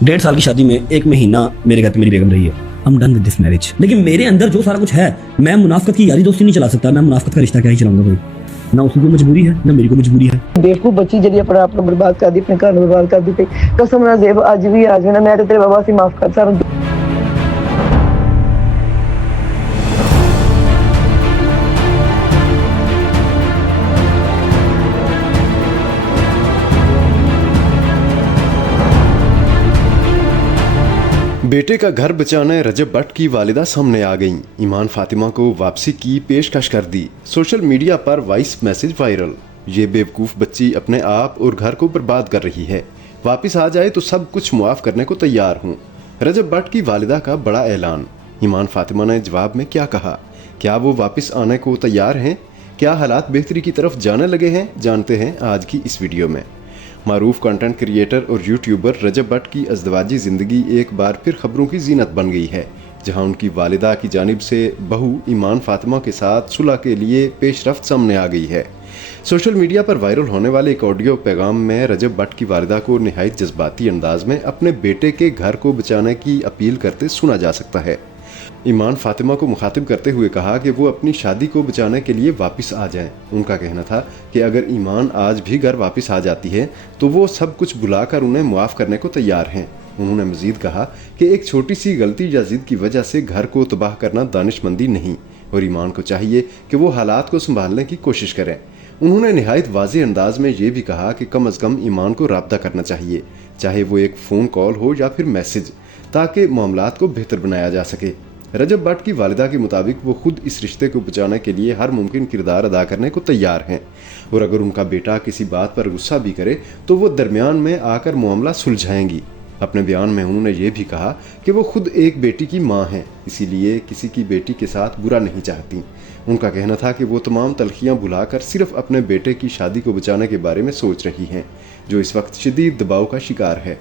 1.5 साल की शादी में 1 महीना मेरे घर पे मेरी बेगम रही है। I'm done with this marriage। लेकिन मेरे अंदर जो सारा कुछ है, मैं मुनाफिकत की यारी दोस्ती नहीं चला सकता। मैं मुनाफिकत का रिश्ता क्या ही चलाऊंगा भाई। ना उसकी कोई मजबूरी है, ना मेरी कोई मजबूरी है। बेवकूफ बच्ची जड़ी अपना आप बर्बाद कर दी, अपने घर बर्बाद कर दी। कसम ना जेब आज भी ना मैं तेरे बाबा से माफ कर सारा। बेटे का घर बचाने रजब भट्ट की वालिदा सामने आ गईं। ईमान फातिमा को वापसी की पेशकश कर दी। सोशल मीडिया पर वॉइस मैसेज वायरल। ये बेवकूफ़ बच्ची अपने आप और घर को बर्बाद कर रही है। वापस आ जाए तो सब कुछ मुआफ़ करने को तैयार हूँ। रजब भट्ट की वालिदा का बड़ा ऐलान। ईमान फातिमा ने जवाब में क्या कहा? क्या वो वापस आने को तैयार हैं? क्या हालात बेहतरी की तरफ जाने लगे हैं? जानते हैं आज की इस वीडियो में। मारूफ कंटेंट क्रिएटर और यूट्यूबर रजब भट्ट की अज़दवाजी ज़िंदगी एक बार फिर खबरों की जीनत बन गई है, जहां उनकी वालिदा की जानिब से बहू ईमान फातिमा के साथ सुलह के लिए पेशरफ्त सामने आ गई है। सोशल मीडिया पर वायरल होने वाले एक ऑडियो पैगाम में रजब भट्ट की वालिदा को निहायत जज्बाती अंदाज में अपने बेटे के घर को बचाने की अपील करते सुना जा सकता है। ईमान फातिमा को मुखातिब करते हुए कहा कि वो अपनी शादी को बचाने के लिए वापस आ जाएं। उनका कहना था कि अगर ईमान आज भी घर वापस आ जाती है तो वो सब कुछ भुलाकर उन्हें मुआफ़ करने को तैयार हैं। उन्होंने मज़ीद कहा कि एक छोटी सी गलती या ज़िद की वजह से घर को तबाह करना दानिशमंदी नहीं और ईमान को चाहिए कि वो हालात को संभालने की कोशिश करें। उन्होंने निहायत वाज़ेह अंदाज में ये भी कहा कि कम अज़ कम ईमान को राब्ता करना चाहिए, चाहे वो एक फ़ोन कॉल हो या फिर मैसेज, ताकि मामलात को बेहतर बनाया जा सके। रजब भट्ट की वालिदा के मुताबिक वो खुद इस रिश्ते को बचाने के लिए हर मुमकिन किरदार अदा करने को तैयार हैं और अगर उनका बेटा किसी बात पर गुस्सा भी करे तो वो दरमियान में आकर मामला सुलझाएंगी। अपने बयान में उन्होंने ये भी कहा कि वो खुद एक बेटी की मां हैं, इसीलिए किसी की बेटी के साथ बुरा नहीं चाहती। उनका कहना था कि वो तमाम तलखियां भुलाकर सिर्फ अपने बेटे की शादी को बचाने के बारे में सोच रही हैं, जो इस वक्त शदीद दबाव का शिकार है।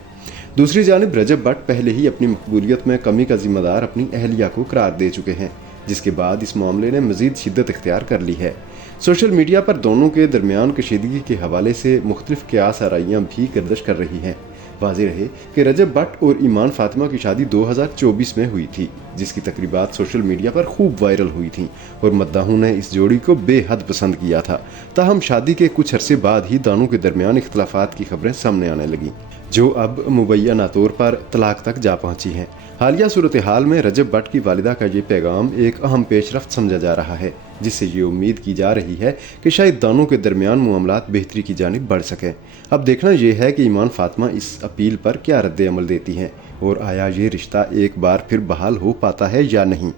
दूसरी जानिब रजब भट्ट पहले ही अपनी मकबूलियत में कमी का जिम्मेदार अपनी अहलिया को करार दे चुके हैं, जिसके बाद इस मामले ने मज़ीद शिद्दत इख्तियार कर ली है। सोशल मीडिया पर दोनों के दरमियान कशीदगी के हवाले से मुख्तलिफ क़ियास आराइयाँ भी गर्दिश कर रही हैं। वाज़ेह रहे कि रजब भट्ट और ईमान फातिमा की शादी 2024 में हुई थी, जिसकी तकरीबात सोशल मीडिया पर खूब वायरल हुई थी और मद्दाहों ने इस जोड़ी को बेहद पसंद किया था। ताहम शादी के कुछ अरसे बाद ही दानों के दरमियान इख्तलाफात की खबरें सामने आने लगीं, जो अब मुबैना तौर पर तलाक तक जा पहुंची हैं। हालिया सूरत हाल में रजब भट्ट की वालिदा का ये पैगाम एक अहम पेशरफ्त समझा जा रहा है, जिससे ये उम्मीद की जा रही है कि शायद दानों के दरमियान मामलात बेहतरी की जानिब बढ़ सकें। अब देखना यह है कि ईमान फातिमा इस अपील पर क्या रद्द अमल देती हैं और आया ये रिश्ता एक बार फिर बहाल हो पाता है या नहीं।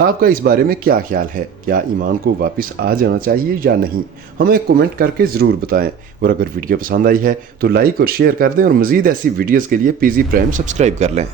आपका इस बारे में क्या ख्याल है? क्या ईमान को वापस आ जाना चाहिए या नहीं? हमें कमेंट करके ज़रूर बताएं और अगर वीडियो पसंद आई है तो लाइक और शेयर कर दें और मज़ीद ऐसी वीडियोज़ के लिए पीजी प्राइम सब्सक्राइब कर लें।